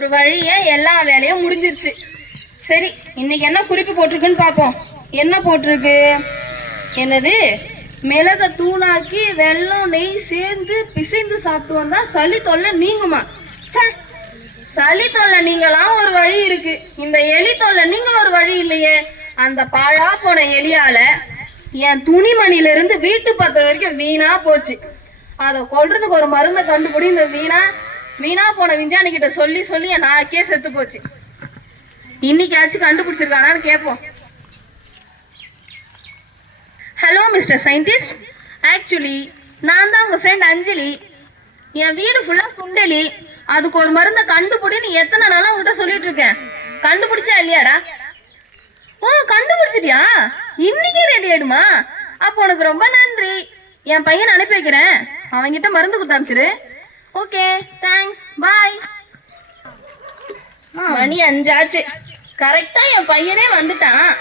ஒரு வழியா எல்லா வேலையும் முடிஞ்சிருச்சு. சரி இன்னைக்கு என்ன குறிப்பு போட்டிருக்குன்னு பார்ப்போம். என்ன போட்டிருக்கு? என்னது? மிளகை தூளாக்கி வெள்ளம் நெய் சேர்ந்து பிசைந்து சாப்பிட்டு வந்தா சளி தொல்லை நீங்குமா? ச்சே சளி தொல்லை நீங்களாம் ஒரு வழி இருக்கு. இந்த எலி தொல்லை நீங்க ஒரு வழி இல்லையே. அந்த பாழா போன எலியால என் துணிமணில இருந்து வீட்டு பத்த வரைக்கும் வீணா போச்சு. அதை கொல்றதுக்கு ஒரு மருந்தை கண்டுபிடி இந்த வீணா வீணா போன விஞ்ஞானி கிட்ட சொல்லி சொல்லி என் நாக்கே செத்து போச்சு. இன்னைக்காச்சும் கண்டுபிடிச்சிருக்கானான்னு கேட்போம் ஹலோ மிஸ்டர் சயின்டிஸ்ட் ஆக்சுவலி நான் தான் உங்கள் ஃப்ரெண்ட் அஞ்சலி. என் வீடு ஃபுல்லாக சுண்டலி. அதுக்கு ஒரு மருந்தை கண்டுபிடின்னு எத்தனை நாளாக உங்ககிட்ட சொல்லிட்டு இருக்கேன்? கண்டுபிடிச்சா இல்லையாடா? ஓ கண்டுபிடிச்சிட்டியா? இன்னைக்கே ரெடி ஆயிடுமா? அப்போ உனக்கு ரொம்ப நன்றி. என் பையனை அனுப்பி வைக்கிறேன். அவன்கிட்ட மருந்து கொடுத்து அனுப்பிச்சிரு ஓகே தேங்க்ஸ் பாய் மணி அஞ்சாச்சு. கரெக்டா என் பையனே வந்துட்டான்.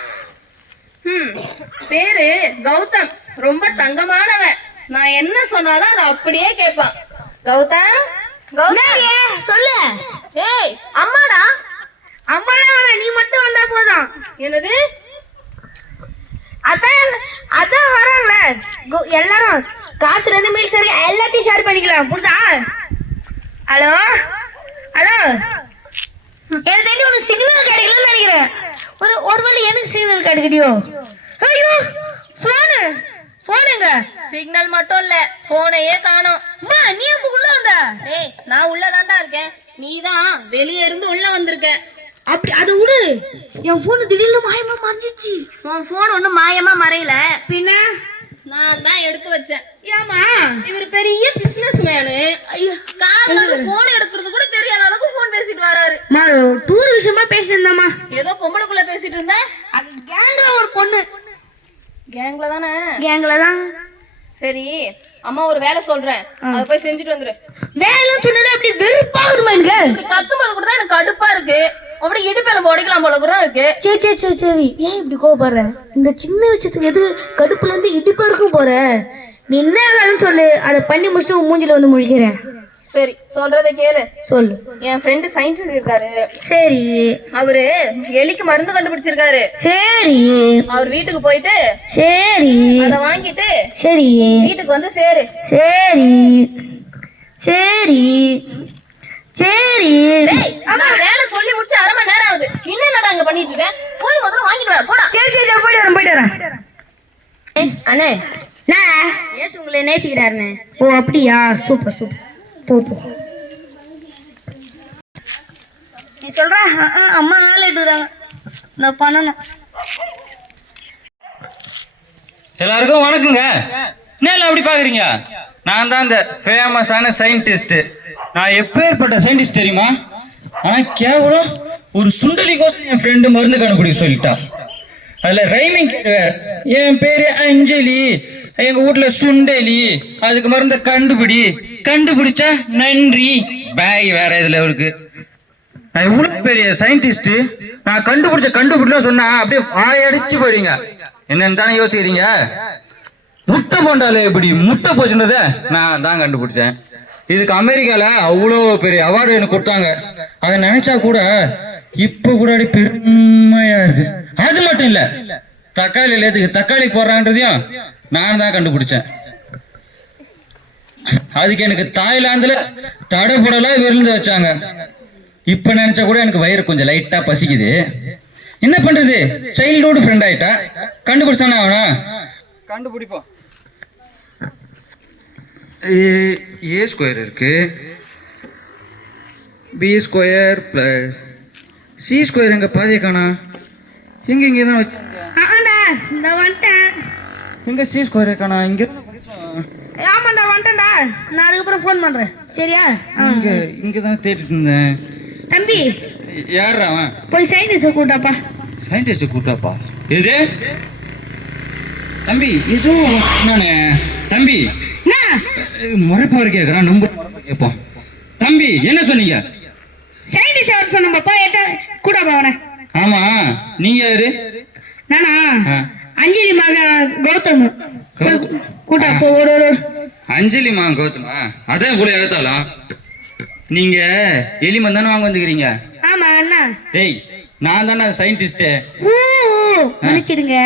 ம் பேரு கௌதம். ரொம்ப தங்கமானவன். நான் என்ன சொன்னாலும் அதை அப்படியே கேட்பான். கௌதம்? கௌதம்? சொல்லு. ஏய் அம்மாடா. அம்மாலாம் வேணாம் நீ மட்டும் வந்தா போதும். என்னது? அதான் அதான் வரோம்ல கு- எல்லாரும் காசுல இருந்து மீல் சரி எல்லாத்தையும் ஷேர் பண்ணிக்கலாம். புரியுதா? ஹலோ? ஹலோ? எனக்கு தெரிஞ்சு உனக்கு சிக்னல் கிடைக்கலன்னு நினைக்கிறேன். ஒரு ஒரு வேளை எனக்கு சிக்னல் கிடைக்கலையோ? ஐயோ ஃபோனு ஃபோனுங்க சிக்னல் மட்டும் இல்ல போனையே காணோம். அம்மா நீ அப்போ உள்ள வந்த? ஏய் நான் உள்ளதான்டா இருக்கேன். நீ தான் வெளியே இருந்து உள்ள வந்திருக்க. அப்படி அதை விடு. என் ஃபோனு திடீர்னு மாயமா மறைஞ்சிச்சு. உன் போன் ஒன்றும் மாயமா மறையல. பின்ன? நான் தான் எடுத்து வச்சேன். ஏமா இவர் பெரிய பிசினஸ் மேனு ஐயோ காதுல போன் எடுக்கிறது கூட தெரியாத அளவுக்கு போன் பேசிட்டு வராரு. மா டூர் விஷயமா பேசியிருந்தாம்மா. ஏதோ பொம்பளைக்குள்ள பேசிட்டு இருந்த? அது கேங்ல ஒரு பொண்ணு. கேங்ல தானே? கேங்ல தான். சரி அம்மா ஒரு வேலை சொல்றேன். அதை போய் செஞ்சுட்டு வந்துரு. வேலை துணில அப்படி வெறுப்பாகுதுமா எனக்கு? கத்தும்போது கூட தான் எனக்கு கடுப்பா இருக்கு. அப்படி இடுப்பெலும்பு உடைக்கலாம் போல கூட இருக்கு. சரி சரி சரி சரி. ஏன் இப்படி கோவப்படுற? இந்த சின்ன விஷயத்துக்கு எது கடுப்புல இருந்து இடுப்பு வரைக்கும் போற? நீ என்ன சொல்லு. அதை பண்ணி முடிச்சுட்டு உன் மூஞ்சில வந்து முழிக்கிறேன். சரி சொல்றதை கேளு. சொல்லு. என் ஃப்ரெண்டு சயின்டிஸ்ட் இருக்காரு. சரி. அவரு எலிக்கு மருந்து கண்டுபிடிச்சிருக்காரு. சரி. அவர் வீட்டுக்கு போயிட்டு சரி. அதை வாங்கிட்டு சரி. வீட்டுக்கு வந்து சரி. சரி சரி டேய் நான் வேலை சொல்லி முடிச்சு அரை மணி நேரம் ஆகுது இன்னும் என்னடா அங்க பண்ணிட்டு இருக்க போய் முதல்ல வாங்கிட்டு வாடா போடா சரி சரி சரி, போயிட்டு வரேன் போயிட்டு வரேன் அண்ணே நான் நேசிக்கிறாருண்ணே ஓ அப்படியா? Super super. போ போ. நீ சொல்ற அம்மா நாள் எடுக்கிறாங்க நான் பண்ணணும் எல்லாருக்கும் வணக்கங்க. என்ன அப்படி பாக்குறீங்க? நான் தான் இந்த ஃபேமஸான சயின்டிஸ்ட் நான் எப்பேற்பட்ட சயின்டிஸ்ட் தெரியுமா? ஆனா கேவலம் ஒரு சுண்டலி கோசம் என் ஃப்ரெண்டு மருந்து கண்டுபிடிக்க சொல்லிட்டா. அதுல ரைமிங் என் பேரு அஞ்சலி. எங்க வீட்ல சுண்டலி அதுக்கு மருந்த கண்டுபிடி. கண்டுபிடிச்சா நன்றி. பாய் வேற இதுல இருக்கு? நான் எவ்வளவு பெரிய சயின்டிஸ்ட் நான் கண்டுபிடிச்ச கண்டுபிடிச்சா சொன்னா அப்படியே வாயடிச்சு போயிடுங்க என்னன்னு தானே யோசிக்கிறீங்க? முட்டை போண்டால எப்படி முட்டை போச்சுனத நான் தான் கண்டுபிடிச்சேன். இதுக்கு அமெரிக்கால அவ்வளோ பெரிய அவார்டு எனக்கு கொடுத்தாங்க. அதை நினைச்சா கூட இப்ப கூட அப்படியே பெருமையா இருக்கு. அது மட்டும் இல்ல தக்காளி எதுக்கு தக்காளி போடுறான்றதையும் நான் தான் கண்டுபிடிச்சேன். அதுக்கு எனக்கு தாய்லாந்துல தடபுடலா விருந்து வச்சாங்க. இப்ப நினைச்சா கூட எனக்கு வயிறு கொஞ்சம் லைட்டா பசிக்குது. என்ன பண்றது? சைல்ட்ஹுட் ஃப்ரெண்ட் ஆயிட்டா? கண்டுபிடிச்சானே அவனா? கண்டுபிடிப்போம். ஏ ஸ்கொயர் இருக்கு. B square plus C square எங்க பாதியை காணா? எங்க இங்க தான் வச்சு இந்த வந்துட்டேன். எங்க சி ஸ்கொயர் காணா இங்க ஆமாண்டா வந்துட்டேன்டா. நான் அதுக்கப்புறம் ஃபோன் பண்றேன். சரியா. இங்க இங்க தான் தேடிட்டு இருந்தேன். தம்பி. யார் அவன்? போய் சைனீஸ் கூட்டாப்பா சயின்டிஸ்ட் கூட்டாப்பா எது? தம்பி ஏதோ நானே. தம்பி. முறைப்பாரு கேட்குறான் நம்ப கேட்போம். தம்பி என்ன சொன்னீங்க? சைனீஸ் அவர் சொன்னப்பா எட்ட கூட்டாப்பா அவனை. ஆமா. நீங்க யாரு? நானா. அஞ்சலி மக கௌதம். கூட்டா போ ஓடு. அஞ்சலி மா கௌதமா? அதான் இவ்வளோ ஏத்தாலாம் நீங்க எலி மந்தானே வாங்க வந்துக்கிறீங்க? ஆமா அண்ணா. டேய் நான் தானே சயின்டிஸ்ட்டு ஊ, மன்னிச்சிடுங்க.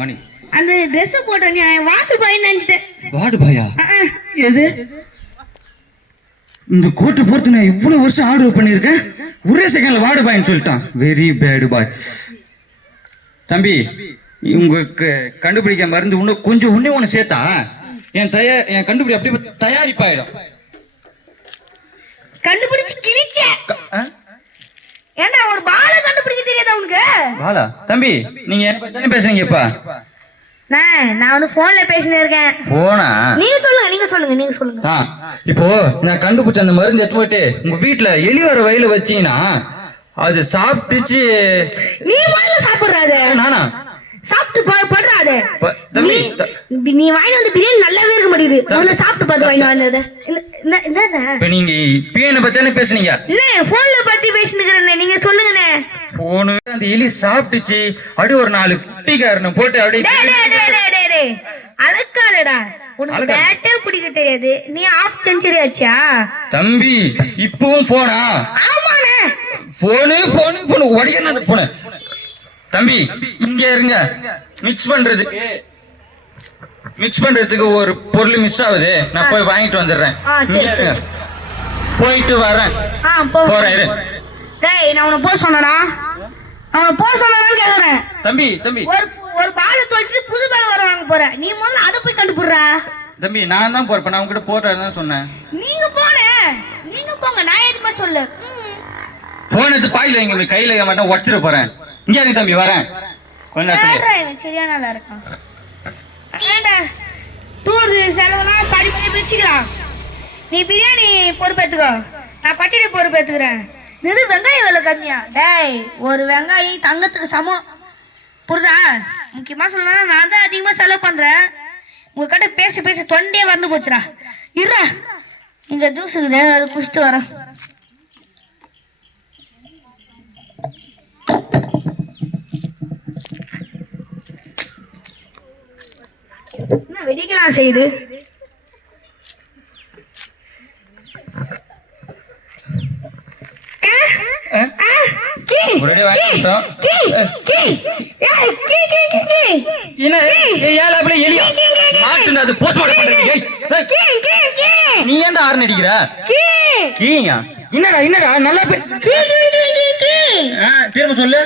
மணி அந்த ட்ரெஸ் போட்ட நீ வாத்து பாய் நினைச்சிட்டேன். வாடு பாயா. எது? இந்த கோட்டு போட்டு நான் இவ்வளவு வருஷம் ஆர்டர் பண்ணியிருக்கேன். ஒரே செகண்ட்ல வாடு பாய்ன்னு சொல்லிட்டான். வெரி பேடு பாய் தம்பி உங்களுக்கு கண்டுபிடிக்க மருந்து இன்னும் கொஞ்சம் ஒண்ணே ஒன்று சேர்த்தா என் தயா என் கண்டுபிடி அப்படியே தயாரிப்பாயிடும். கண்டுபிடிச்சு கிழிச்ச? ஏண்டா ஒரு பாலை கண்டுபிடிக்க தெரியாதா உனக்கு? பாலா? தம்பி நீங்க என்ன பத்தி தானே பேசுறீங்க இப்ப? நான் நான் வந்து போன்ல பேசினே இருக்கேன். போனா? நீங்க சொல்லுங்க நீங்க சொல்லுங்க நீங்க சொல்லுங்க. இப்போ நான் கண்டுபிடிச்ச அந்த மருந்து எடுத்து போயிட்டு உங்க வீட்டுல எலி வர வயல வச்சீங்கன்னா அது சாப்பிட்டுச்சு. நீ முதல்ல சாப்பிடுறாத நானா? சாப்பிட்டு படுறாத. நீ வாங்கி வந்து பிரியாணி நல்லாவே இருக்க மாட்டேங்குது. முதல்ல சாப்பிட்டு பார்த்து வாங்கி வந்தது? இப்ப நீங்க என்ன பத்தி பேசுனீங்க? என்ன போன்ல பத்தி பேசினுக்கிறேன் நீங்க சொல்லுங்கண்ணே. போனு அந்த எலி சாப்பிட்டுச்சு. அப்படி ஒரு நாலு குட்டிக்காரனை போட்டு டேய், அப்படியே டேய், டேய், டேய், டேய், டேய். அலக்காலடா உனக்கு? பேட்டே பிடிக்க தெரியாது. நீ ஆஃப் செஞ்சுரி ஆச்சா? தம்பி இப்பவும் போனா ஆமாண்ணே. போனு போனு போனு உடையணும் அந்த போன தம்பி இங்க இருங்க. மிக்ஸ் பண்றதுக்கு மிக்ஸ் பண்றதுக்கு ஒரு பொருள் மிஸ் ஆகுது. நான் போய் வாங்கிட்டு வந்துடுறேன். போயிட்டு வரேன். போறேன் இரு. டேய் நான் உன்னை போக நான் உன்னை போக சொன்னானு கேக்குறேன். தம்பி தம்பி. ஒரு ஒரு பால் தொலைச்சிட்டு புது பால் வர வாங்க போறேன் நீ முதல்ல அதை போய் கண்டுபிடுற. தம்பி நான் தான் போறேன். நான் உங்ககிட்ட போறேன் தான் சொன்னேன். நீங்க போன நீங்க போங்க. நான் எதுவுமே சொல்லு. போன் எடுத்து பாயில உங்க கையில மாட்டேன் உடச்சிட போறேன். இங்க இருக்கு தம்பி வரேன். கொஞ்ச சரியா நல்லா இருக்கான்? டூர் செலவுலாம் படி பண்ணி பிரிச்சுக்கலாம்? நீ பிரியாணி பொறுப்பேத்துக்கோ நான் பச்சடி பொறுப்பேற்றுக்கிறேன் இது வெங்காயம் விலை கம்மியா? டேய் ஒரு வெங்காயம் தங்கத்துக்கு சமம். புரிதா முக்கியமாக சொல்லணும் நான் தான் அதிகமாக செலவு பண்ணுறேன் உங்ககிட்ட பேச பேச தொண்டையே வந்து போச்சுடா. இருடா. இங்கே ஜூஸ் இருக்குது. அது குடிச்சிட்டு வரேன் என்ன வெடிக்கலாம் செய்யுது ஆ? ஒரே வாங்கிட்டோம் என்ன ஏய், ஏல அப்படியே எலியா மாட்டுன அது போஸ்ட்மார்ட்டம் பண்றீங்க ஏய், ஏய், நீ ஏன்டா ஆர்ன் அடிக்கிற? கீயா? என்னடா என்னடா? நல்லா பேசு. திரும்ப சொல்லு.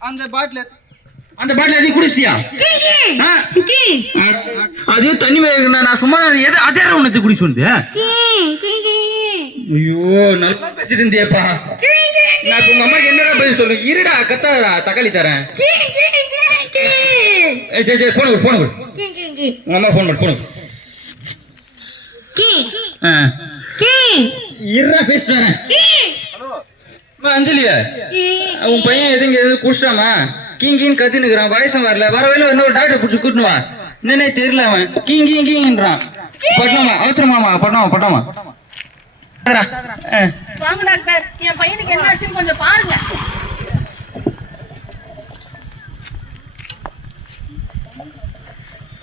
அந்த பாட்டில் அந்த பாட்டில் எதையும் குடிச்சிட்டியா? ஆ? அது தண்ணி நான் சும்மா எது அதே ஒன்று குடி சொன்னது ஐயோ நல்லா பேசிட்டு இருந்தியப்பா. நான் உங்க அம்மாக்கு என்னடா பதில் சொல்லு இருடா கத்தாதடா தக்காளி தரேன். சரி சரி போன போன உங்க அம்மா ஃபோன் பண்ணு போன இருடா பேசிட்டு வரேன். அம்மா, அஞ்சலியா உன் பையன் எதுங்க எது குடிச்சிட்டாமா? கீங் கீங் கத்தினுக்குறான் வயசும் வரல. வர வயல இன்னொரு டாக்டர் பிடிச்சி கூட்டுனு வா என்னன்னே தெரியல அவன். கீங் கீங் கீங்ன்றான் பட்டணமா? அவசரமாமா பட்டணமா பட்டணமா? வாங்க டாக்டர். என் பையனுக்கு என்ன ஆச்சுன்னு கொஞ்சம் பாருங்க.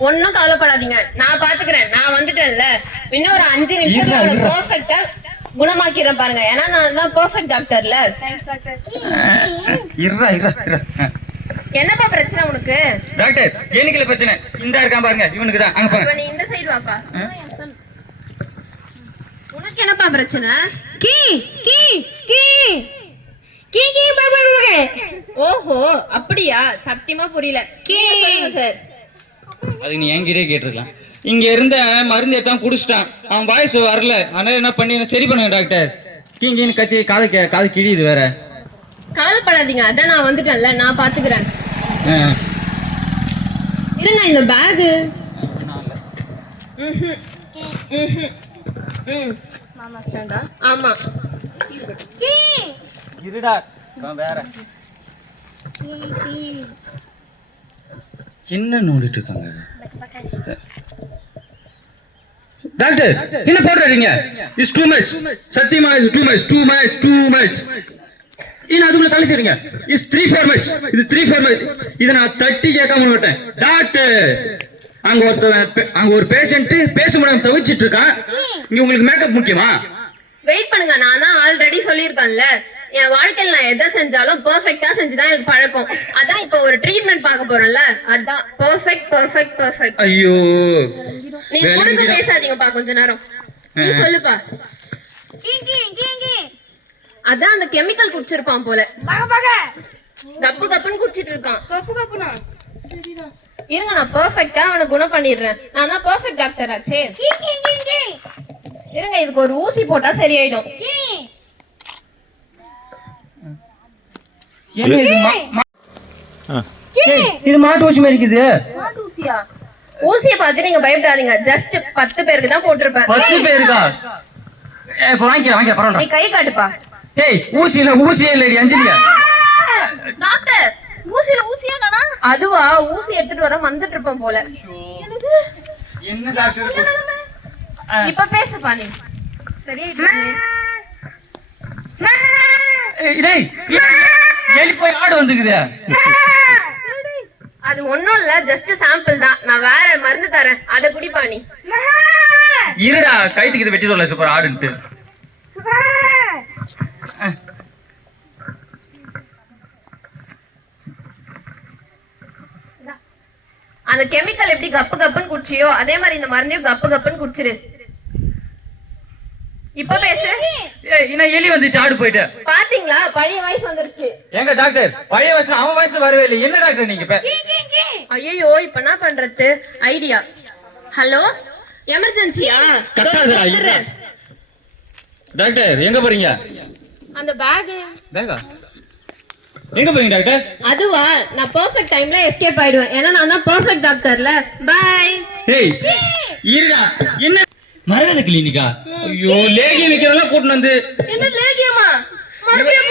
ஒன்னும் கவலைப்படாதீங்க. நான் பாத்துக்கிறேன். நான் வந்துட்டேன்ல. இன்னும் ஒரு அஞ்சு நிமிஷத்துல அவளை பெர்ஃபெக்ட்டா குணமாக்கிறேன் பாருங்க. ஏன்னா நான் தான் பெர்ஃபெக்ட் டாக்டர்ல இருடா என்னப்பா பிரச்சனை உனக்கு? டாக்டர் எனக்குல பிரச்சனை. இந்த இருக்கான் பாருங்க இவனுக்கு தான். பாருங்க நீ இந்த சைடு வாப்பா. சொல்லு. உனக்கு என்னப்பா பிரச்சனை? கீ கீ கீ. கீ கீ பாபா ஓஹோ அப்படியா? சத்தியமா புரியல. நீங்க சொல்லுங்க சார் அதுக்கு நீ என்கிட்டயே கேட்டிருக்கலாம். இங்க இருந்த மருந்து எட்டாம் குடிச்சிட்டான். அவன் வாய்ஸ் வரல. அதனால என்ன பண்ணி சரி பண்ணுங்க டாக்டர். கீங்கின்னு கத்தி காது கே- காது கிழியுது வேற. கவலைப்படாதீங்க. அதான் நான் வந்துட்டேன்ல நான் பாத்துக்கிறேன். இருங்க இந்த பேகு ஆமா. இருடா வேற. என்ன நோண்டிட்டு இருக்காங்க டாக்டர் என்ன போடுறீங்க இஸ் டூ மச் சத்தியமா இது too much too much too much ஏன் அதுக்குள்ள கழிச்சிருங்க இஸ் த்ரீ ஃபோர் மச் இது த்ரீ ஃபோர் மச் இதை நான் தட்டி கேட்காம விட்டேன். டாக்டர் அங்க ஒருத்தன் பே- அங்க ஒரு பேஷண்ட் பேச முடியாம தவிச்சிட்டு இருக்கான். இங்க உங்களுக்கு மேக்கப் முக்கியமா? வெயிட் பண்ணுங்க. நான் தான் ஆல்ரெடி சொல்லியிருக்கேன்ல. என் வாழ்க்கையில நான் எதை செஞ்சாலும் பெர்ஃபெக்ட்டா செஞ்சுதான் எனக்கு பழக்கம். அதான் இப்போ ஒரு ட்ரீட்மெண்ட் பார்க்க போறேன்ல. அதான் பெர்ஃபெக்ட் பெர்ஃபெக்ட் பெர்ஃபெக்ட் ஐயோ. நீ விளங்கிடும். பேசாதீங்கப்பா கொஞ்ச நேரம். நீ சொல்லுப்பா. அதான் அந்த கெமிக்கல் குடிச்சிருப்பான் போல. கப்பு கப்புன்னு குடிச்சிட்டு இருக்கான். கப்பு கப்புனா? இருங்க நான் பெர்ஃபெக்ட்டா அவனை குணம் பண்ணிடுறேன். நான் தான் பெர்ஃபெக்ட் டாக்டர் ஆச்சே இருங்க இதுக்கு ஒரு ஊசி போட்டா சரியாயிடும். இது மா- மா- ஏய், இது மாட்டு ஊசி மாதிரி இருக்குது. ஊசியா? ஊசியை பார்த்து நீங்க பயப்படாதீங்க. ஜஸ்ட் பத்து பேருக்கு தான் போட்டிருப்பேன். பத்து பேருக்கா? நீ கை காட்டுப்பா. ஏய் ஊசி இல்ல ஊசியே இல்லடி அஞ்சலியா? டாக்டர் ஊசியில ஊசியா நானா அதுவா ஊசி எடுத்துட்டு வர வந்துட்டு இருப்பேன் போல என்ன டாக்டர்? இப்ப பேசுப்பா நீ. சரியாயிட்டு போய் ஆடு வந்துக்குதே. அது ஒண்ணும் இல்ல ஜஸ்ட் சாம்பிள் தான். நான் வேற மருந்து தரேன். அத குடிப்பா நீ. இருடா கைத்துக்கு இதை வெட்டி சொல்ல சூப்பர் ஆடுன்ட்டு. அந்த கெமிக்கல் எப்படி கப்பு கப்புன்னு குடிச்சியோ அதே மாதிரி இந்த மருந்தையும் கப்பு கப்புன்னு குடிச்சிரு. இப்ப பேசு. ஏய் என்ன எலி வந்துச்சு ஆடு போயிட்டு. பாத்தீங்களா? பழைய வயசு வந்துருச்சு. எங்க டாக்டர் பழைய வயசு அவன் வயசு வரவே இல்லை என்ன டாக்டர் நீங்க இப்ப? ஐயோ இப்ப என்ன பண்றது? ஐடியா. ஹலோ? எமர்ஜென்சியா. டாக்டர் எங்க போறீங்க? அந்த பேக் பேங்கா எங்க போறீங்க டாக்டர்? அதுவா நான் பெர்ஃபெக்ட் டைம்ல எஸ்கேப் ஆயிடுவேன். ஏன்னா நான் தான் பெர்ஃபெக்ட் டாக்டர்ல பை ஏய் இருடா. என்ன? மரகத கிளினிக்கா ஐயோ லேகி வைக்கிறவங்க கூட்டிட்டு வந்து. என்ன லேகியமா? மறுபடியும்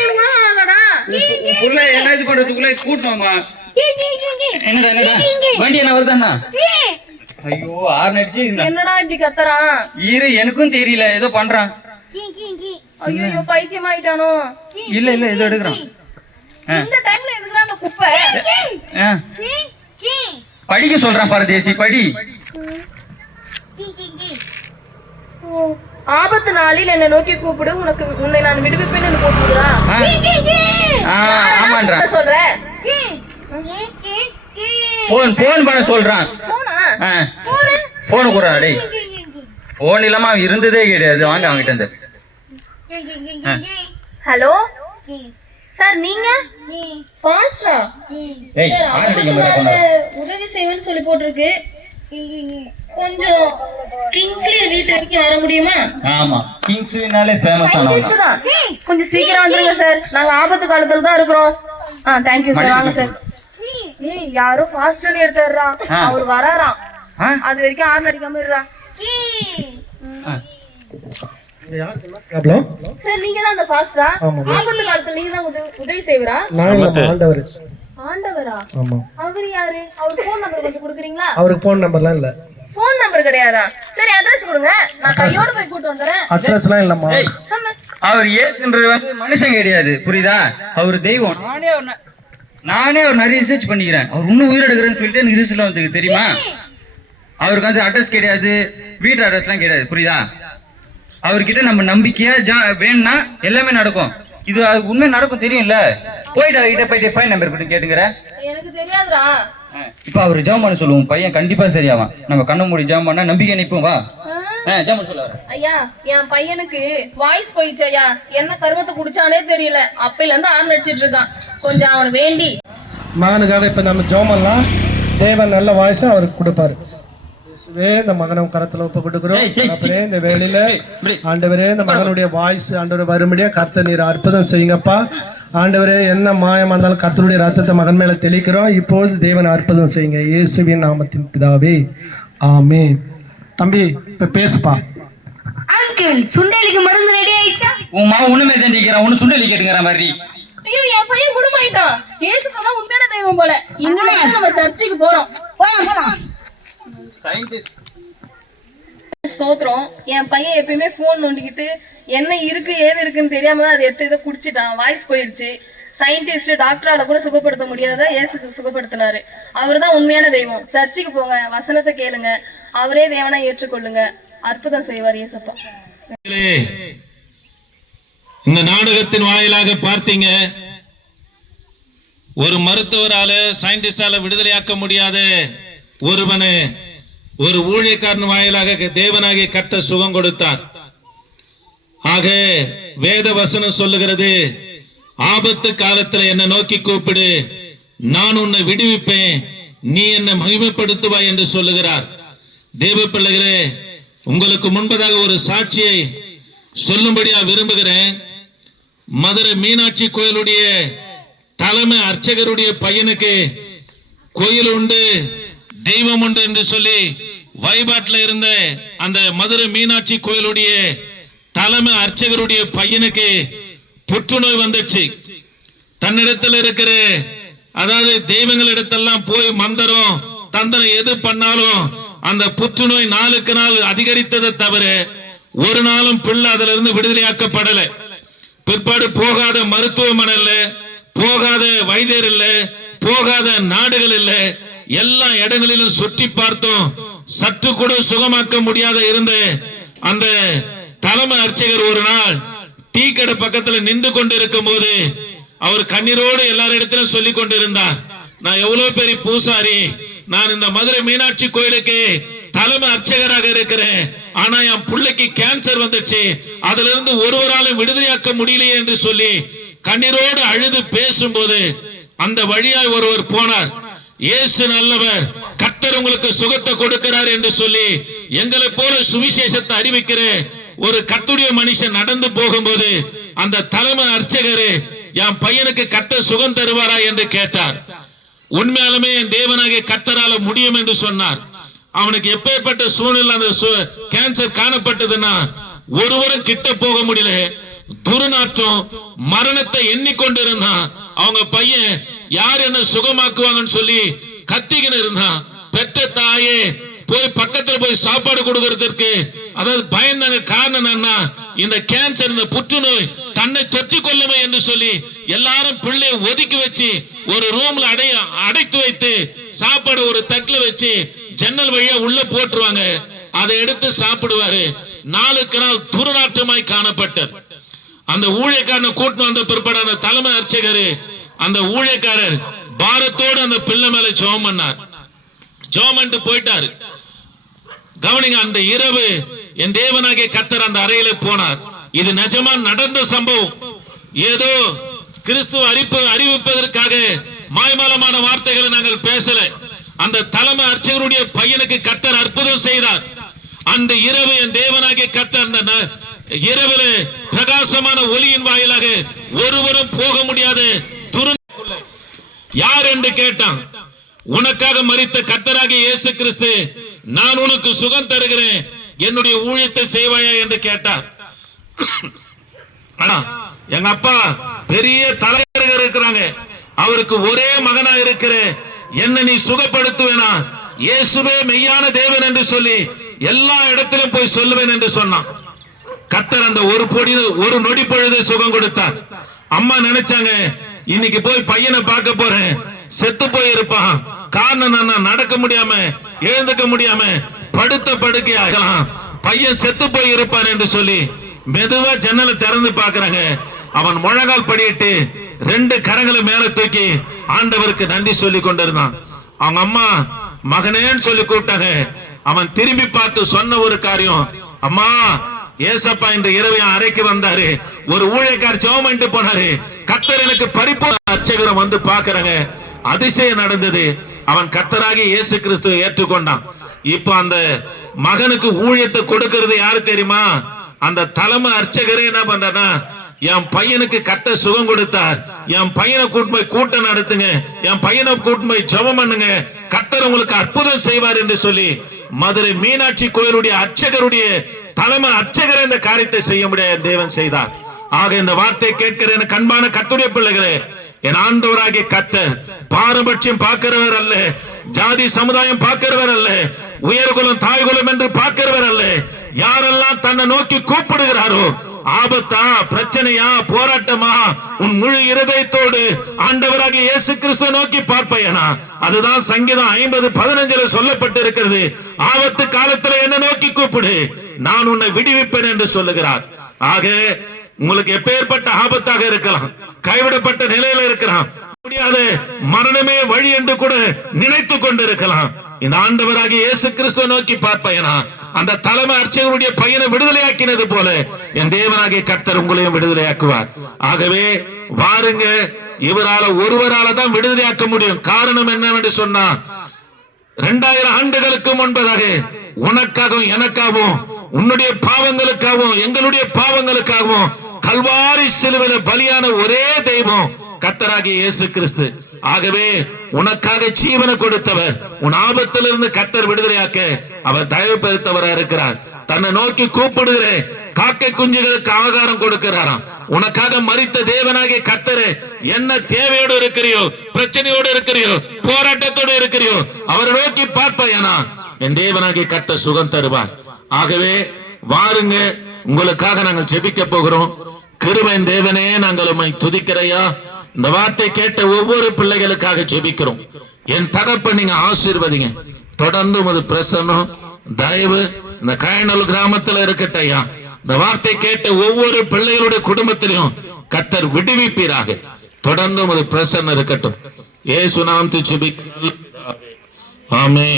பண்றதுக்குள்ள கூட்டணுமா என்னடா என்னடா? வண்டி என்ன வருதாண்ணா ஐயோ ஆறு நடிச்சு என்னடா இப்படி கத்துறான் இரு எனக்கும் தெரியல. ஏதோ பண்றான். ஐயோ பைத்தியம் ஆயிட்டானோ இல்ல இல்ல ஏதோ எடுக்கிறான். இந்த டைம்ல எதுக்குடா அந்த குப்பை? ஆ. படிக்க சொல்றான் பரதேசி படி. ஓ, ஆபத்து நாளில் என்னை நோக்கி கூப்பிடு. உனக்கு உன்னை நான் விடுவிப்பேன்னு போட்டுக்கிறா ஆ. ஆ, ஆமான்றான் சொல்ற? போன் போன் பண்ண சொல்றான் போனா? கூட டேய். போன் இல்லாம அவன் இருந்ததே கிடையாது. வாங்க அவன்கிட்ட இருந்து. ஹலோ? சார் நீங்க? ஃபாஸ்டா ஏய் மாட்டேன் கொண்டா. உதவி செய்வேன்னு சொல்லி போட்டிருக்கு. கொஞ்சம் கிங்ஸ்லி வீட்டு வரைக்கும் வர முடியுமா? ஆமா. கிங்ஸ்னாலே ஃபேமஸ் ஆனவங்க தான். கொஞ்சம் சீக்கிரம் வந்துருங்க சார். நாங்க ஆபத்து காலத்துல தான் இருக்கிறோம். ஆ தேங்க்யூ சார். வாங்க சார். ஏய். யாரோ ஃபாஸ்ட் எடுத்துறான். அவர் வராராம்? அது வரைக்கும் ஆர்ன் அடிக்காம இருடா. ஆ. ப்ராப்ளம் சார் நீங்க தான் அந்த ஃபாஸ்டா ஆமா. ஆபத்து காலத்துல நீங்க தான் உதவி செய்வரா? நான் இல்லம்மா ஆண்டவர். ஆண்டவரா? ஆமா. அவர் யாரு? அவர் ஃபோன் நம்பர் கொஞ்சம் கொடுக்குறீங்களா? அவருக்கு ஃபோன் நம்பர்லாம் இல்ல. ஃபோன் நம்பர் கிடையாதா? சரி அட்ரஸ் கொடுங்க. நான் கையோட போய் கூட்டு வந்துடுறேன் அட்ரஸ்லாம் இல்லம்மா ஏய், அவர் வந்து மனுஷன் கிடையாது. புரியுதா? அவர் தெய்வம். நானே அவர் ந- நானே அவர் நிறைய ரிசர்ச் பண்ணிக்கிறேன். அவர் இன்னும் உயிரெடுக்கிறேன்னு சொல்லிட்டு எனக்கு ரிசர்ச்ல வந்து தெரியுமா? அவருக்கு வந்து அட்ரஸ் கிடையாது. வீட்டு அட்ரஸ்லாம் கிடையாது புரியுதா? அவர்கிட்ட நம்ம நம்பிக்கையா ஜா வேணும்னா எல்லாமே நடக்கும். இது அது உண்மை நடக்கும் தெரியும்ல? போயிட்டு அவர்கிட்ட போயிட்டு ஃபைன் நம்பர் கொடுத்து கேட்டுங்கிற எனக்கு தெரியாதுடா. இப்போ அவர் ஜாம் பண்ண சொல்லுவோம். பையன் கண்டிப்பா சரியாவான். நம்ம கண்ணு மூடி ஜாம் பண்ணா நம்பிக்கை நிற்போம் வா. ஜாம் ஐயா என் பையனுக்கு வாய்ஸ் போயிடுச்சு ஐயா. என்ன கருவத்தை குடிச்சானே தெரியல. அப்பையில இருந்து அடிச்சிட்டு இருக்கான். கொஞ்சம் அவனை வேண்டி. மகனுக்காக இப்ப நம்ம ஜோமெல்லாம் தேவன் நல்ல வாய்ஸ் அவருக்கு கொடுப்பாரு. இந்த மகனை கரத்துல ஒப்பு கொடுக்குறோம். இந்த வேலையில. ஆண்டவரே இந்த மகனுடைய வாய்ஸ் ஆண்டவர் வரும்படியா கர்த்த நீர் அற்புதம் செய்யுங்கப்பா. ஆண்டவரே என்ன மாயமா இருந்தாலும் கர்த்தருடைய ரத்தத்தை மகன் மேல தெளிக்கிறோம். இப்பொழுது தேவன் அற்புதம் செய்யுங்க. இயேசுவின் நாமத்தின் பிதாவே. ஆமே தம்பி இப்ப பேசுப்பா. அங்கிள் சுண்டலிக்கு மருந்து ரெடி ஆயிடுச்சா? உன் மாவன் ஒண்ணுமே தண்டிக்கிறான். ஒண்ணு சுண்டலி கேட்டுக்கிற மாதிரி ஐயோ என் பையன் குணமாயிட்டான் ஏசுப்பதான் உண்மையான தெய்வம் போல. இனிமே நம்ம சர்ச்சுக்கு போறோம். போலாம் போலாம். ஸ்தோத்திரம். என் பையன் எப்பயுமே ஃபோன் நோண்டிக்கிட்டு என்ன இருக்கு ஏது இருக்குன்னு தெரியாம அதை எடுத்து இதை குடிச்சிட்டான். வாய்ஸ் போயிருச்சு. சயின்டிஸ்ட் டாக்டரால கூட சுகப்படுத்த முடியாத இயேசுக்கு சுகப்படுத்தினாரு. அவர் தான் உண்மையான தெய்வம். சர்ச்சுக்கு போங்க. வசனத்தை கேளுங்க. அவரே தேவனா ஏற்றுக்கொள்ளுங்க. அற்புதம் செய்வார் இயேசப்பா. இந்த நாடகத்தின் வாயிலாக பார்த்தீங்க. ஒரு மருத்துவரால சயின்டிஸ்டால விடுதலையாக்க முடியாத ஒருவனை. ஒரு ஊழியக்காரன் வாயிலாக தேவனாகி கத்த சுகம் கொடுத்தார். ஆக வேத வசனம் சொல்லுகிறது ஆபத்து காலத்துல என்னை நோக்கி கூப்பிடு நான் உன்னை விடுவிப்பேன் நீ என்னை மகிமைப்படுத்துவாய் என்று சொல்லுகிறார். தேவ பிள்ளைகளே உங்களுக்கு முன்பதாக ஒரு சாட்சியை சொல்லும்படியா விரும்புகிறேன். மதுரை மீனாட்சி கோயிலுடைய தலைமை அர்ச்சகருடைய பையனுக்கு கோயில் உண்டு தெய்வம் உண்டு என்று சொல்லி வழிபாட்டில் இருந்த அந்த மதுரை மீனாட்சி கோயிலுடைய தலைமை அர்ச்சகருடைய பையனுக்கு புற்றுநோய் வந்துச்சு. தன்னிடத்தில் இருக்கிற அதாவது தெய்வங்களிடத்தெல்லாம் போய் மந்திரம் தந்திரம் எது பண்ணாலும் அந்த புற்றுநோய் நாளுக்கு நாள் அதிகரித்ததை தவிர ஒரு நாளும் பிள்ளை அதுல இருந்து விடுதலையாக்கப்படலை. பிற்பாடு போகாத மருத்துவமனை இல்ல போகாத வைத்தியர் இல்ல போகாத நாடுகள் இல்ல எல்லா இடங்களிலும் சுற்றி பார்த்தோம். சற்று கூட சுகமாக்க முடியாத இருந்த அந்த தலைமை அர்ச்சகர் ஒரு நாள் டீ கடை பக்கத்துல நின்று கொண்டு இருக்கும் போது அவர் கண்ணீரோடு எல்லாரிடத்திலும் சொல்லி கொண்டிருந்தார். நான் எவ்வளவு பெரிய பூசாரி. நான் இந்த மதுரை மீனாட்சி கோயிலுக்கு தலைமை அர்ச்சகராக இருக்கிறேன். ஆனா என் பிள்ளைக்கு கேன்சர் வந்துச்சு. அதுல இருந்து ஒருவராலும் விடுதலையாக்க முடியலையே என்று சொல்லி கண்ணீரோடு அழுது பேசும்போது அந்த வழியாய் ஒருவர் போனார். இயேசு நல்லவர். கர்த்தர் உங்களுக்கு சுகத்தை கொடுக்கிறார் என்று சொல்லி எங்களை போல சுவிசேஷத்தை அறிவிக்கிற ஒரு கத்துடைய மனுஷன் நடந்து போகும்போது அந்த தலைமை அர்ச்சகரு என் பையனுக்கு கத்த சுகம் தருவாரா? என்று கேட்டார். உண்மையாலுமே என் தேவனாகிய கத்தரால முடியும் என்று சொன்னார். அவனுக்கு எப்பேற்பட்ட சூழ்நிலை அந்த சு- கேன்சர் காணப்பட்டதுன்னா ஒருவரும் கிட்ட போக முடியல. துர்நாற்றம் மரணத்தை எண்ணிக்கொண்டிருந்தான். அவங்க பையன் யார் என்ன சுகமாக்குவாங்கன்னு சொல்லி கத்திக்கின்னு இருந்தான். பெற்ற தாயே போய் பக்கத்துல போய் சாப்பாடு கொடுக்கறதுக்கு. அதாவது பயந்தாங்க காரணம் என்னன்னா இந்த கேன்சர் இந்த புற்றுநோய் தன்னை தொற்றிக் கொள்ளுமே என்று சொல்லி எல்லாரும் பிள்ளைய ஒதுக்கி வச்சு ஒரு ரூம்ல அடைய அடைத்து வைத்து சாப்பாடு ஒரு தட்டுல வச்சு ஜன்னல் வழியா உள்ள போட்டுருவாங்க. அதை எடுத்து சாப்பிடுவாரு. நாளுக்கு நாள் துர்நாற்றமாய் காணப்பட்டது அந்த ஊழியக்காரனை கூட்டு வந்த பிற்பாடு அந்த தலைமை அர்ச்சகரு அந்த ஊழியக்காரர் பாரத்தோடு அந்த பிள்ளை மேல ஜோம் பண்ணார். ஜோம் போயிட்டார். போயிட்டாரு கவனிங்க அந்த இரவு என் தேவனாகிய கத்தர் அந்த அறையில போனார். இது நிஜமா நடந்த சம்பவம். ஏதோ கிறிஸ்துவ அறிப்பு அறிவிப்பதற்காக மாய்மாலமான வார்த்தைகளை நாங்கள் பேசல. அந்த தலைமை அர்ச்சகருடைய பையனுக்கு கத்தர் அற்புதம் செய்தார். அந்த இரவு என் தேவனாகிய கத்தர் அந்த ந- இரவுல பிரகாசமான ஒளியின் வாயிலாக ஒருவரும் போக முடியாது துரு யார் என்று கேட்டான். உனக்காக மறித்த கத்தராக இயேசு கிறிஸ்து நான் உனக்கு சுகம் தருகிறேன். என்னுடைய ஊழியத்தை செய்வாயா என்று கேட்டார். ஆனா எங்க அப்பா பெரிய தலைவர்கள் இருக்கிறாங்க. அவருக்கு ஒரே மகனா இருக்கிற. என்ன நீ சுகப்படுத்துவேனா? இயேசுவே மெய்யான தேவன் என்று சொல்லி எல்லா இடத்திலும் போய் சொல்லுவேன் என்று சொன்னான். கத்தர் அந்த ஒரு பொடி ஒரு நொடி பொழுது சுகம் கொடுத்தார். அம்மா நினைச்சாங்க இன்னைக்கு போய் பையனை பார்க்க போறேன். செத்து போய் இருப்பான் காரணம் என்ன நடக்க முடியாம எழுந்துக்க முடியாம படுத்த படுக்கையாகலாம் பையன் செத்து போய் இருப்பான் என்று சொல்லி மெதுவா ஜன்னலை திறந்து பாக்குறாங்க அவன் முழங்கால் படியிட்டு ரெண்டு கரங்களை மேல தூக்கி ஆண்டவருக்கு நன்றி சொல்லி கொண்டிருந்தான். அவங்க அம்மா மகனேன்னு சொல்லி கூப்பிட்டாங்க. அவன் திரும்பி பார்த்து சொன்ன ஒரு காரியம் அம்மா ஏசப்பா இன்று இரவு அறைக்கு வந்தாரு. ஒரு ஊழியக்கார் ஜெபம் போனாரு. கத்தர் எனக்கு பரிபூர்ண அர்ச்சகரம் வந்து பாக்குறாங்க அதிசயம் நடந்தது. அவன் கத்தராகி இயேசு கிறிஸ்துவை ஏற்றுக்கொண்டான். இப்போ அந்த மகனுக்கு ஊழியத்தை கொடுக்கறது யாரு தெரியுமா? அந்த தலைமை அர்ச்சகரே என்ன பண்றனா என் பையனுக்கு கத்த சுகம் கொடுத்தார். என் பையனை கூட்டு கூட்டம் நடத்துங்க. என் பையனை கூட்டு போய் பண்ணுங்க. கத்தர் உங்களுக்கு அற்புதம் செய்வார் என்று சொல்லி மதுரை மீனாட்சி கோயிலுடைய அர்ச்சகருடைய தலைமை அர்ச்சகர் இந்த காரியத்தை செய்ய முடியாது தேவன் செய்தார். ஆக இந்த வார்த்தையை கேட்கிற கண்பான கத்துடைய பிள்ளைகளே என் ஆண்டவராகிய கத்தர் பாரபட்சம் பார்க்கிறவர் அல்ல ஜாதி சமுதாயம் பார்க்கிறவர் அல்ல உயர்குலம் தாய்குலம் என்று பார்க்கிறவர் அல்ல. யாரெல்லாம் தன்னை நோக்கி கூப்பிடுகிறாரோ ஆபத்தா பிரச்சனையா போராட்டமா உன் முழு இருதயத்தோடு ஆண்டவராக இயேசு கிறிஸ்துவ நோக்கி பார்ப்பையனா? அதுதான் சங்கீதம் ஐம்பது பதினஞ்சுல சொல்லப்பட்டு இருக்கிறது ஆபத்து காலத்துல என்ன நோக்கி கூப்பிடு நான் உன்னை விடுவிப்பேன் என்று சொல்லுகிறார். ஆக உங்களுக்கு எப்பேற்பட்ட ஆபத்தாக இருக்கலாம். கைவிடப்பட்ட நிலையில இருக்கிறான். முடியாது மரணமே வழி என்று கூட நினைத்து கொண்டிருக்கலாம். இந்த ஆண்டவராகிய இயேசு கிறிஸ்துவ நோக்கி பார்ப்பயனா அந்த தலைமை அர்ச்சகருடைய பையனை விடுதலையாக்கினது போல என் தேவனாகிய கர்த்தர் உங்களையும் விடுதலையாக்குவார். ஆகவே வாருங்க இவரால ஒருவரால தான் விடுதலையாக்க முடியும். காரணம் என்னவென்று சொன்னா இரண்டாயிரம் ஆண்டுகளுக்கு முன்பதாக உனக்காகவும் எனக்காகவும் உன்னுடைய பாவங்களுக்காகவும் எங்களுடைய பாவங்களுக்காகவும் கல்வாரி சிலுவில பலியான ஒரே தெய்வம் கத்தராகிய இயேசு கிறிஸ்து. ஆகவே உனக்காக ஜீவனை கொடுத்தவர் உன் ஆபத்திலிருந்து கத்தர் விடுதலையாக்க அவர் தயவு பெருத்தவரா இருக்கிறார். தன்னை நோக்கி கூப்பிடுகிற காக்கை குஞ்சுகளுக்கு ஆகாரம் கொடுக்கிறாராம். உனக்காக மறித்த தேவனாகிய கத்தரு என்ன தேவையோடு இருக்கிறியோ பிரச்சனையோடு இருக்கிறியோ போராட்டத்தோடு இருக்கிறியோ அவரை நோக்கி பார்ப்பையனா? என் தேவனாகிய கத்த சுகம் தருவார். ஆகவே வாருங்க உங்களுக்காக நாங்கள் செபிக்க போகிறோம். கிருபையின் தேவனே நாங்கள் உம்மை துதிக்கிறையா. இந்த வார்த்தை கேட்ட ஒவ்வொரு பிள்ளைகளுக்காக ஜெபிக்கிறோம். என் தரப்பை நீங்க ஆசீர்வதிங்க. தொடர்ந்து உமது பிரசன்னம் தயவு இந்த கயனல் கிராமத்துல இருக்கட்டும் ஐயா இந்த வார்த்தை கேட்ட ஒவ்வொரு பிள்ளைகளுடைய குடும்பத்திலையும் கத்தர் விடுவிப்பீராக. தொடர்ந்து உமது பிரசன்னம் இருக்கட்டும். ஏசு நாம் துச்சிபி ஆமே